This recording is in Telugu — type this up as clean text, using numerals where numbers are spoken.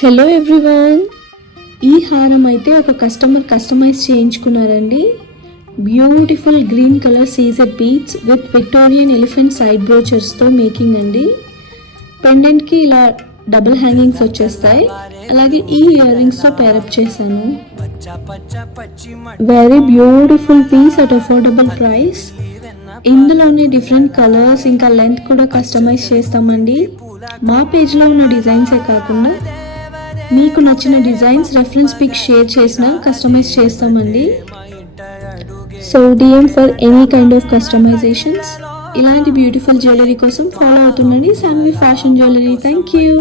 హలో ఎవ్రీవన్, ఈ హారం అయితే ఒక కస్టమర్ కస్టమైజ్ చేయించుకున్నారండి. బ్యూటిఫుల్ గ్రీన్ కలర్ సీజర్ beads with Victorian elephant side బ్రోచర్స్తో మేకింగ్ అండి. పెండెంట్కి ఇలా డబుల్ హ్యాంగింగ్స్ వచ్చేస్తాయి. అలాగే ఈ ఇయర్ రింగ్స్తో పేరప్ చేశాను. Very beautiful piece at affordable price. ఇందులోనే డిఫరెంట్ కలర్స్ ఇంకా లెంత్ కూడా కస్టమైజ్ చేస్తామండి. మా పేజ్లో ఉన్న డిజైన్సే కాకుండా మీకు నచ్చిన డిజైన్స్ రెఫరెన్స్ పిక్ షేర్ చేసినా కస్టమైజ్ చేస్తామండి. So DM for any kind of customisations. ఇలాంటి బ్యూటిఫుల్ జ్యువెలరీ కోసం follow అవుతుండండి Sanvi fashion jewellery. Thank you.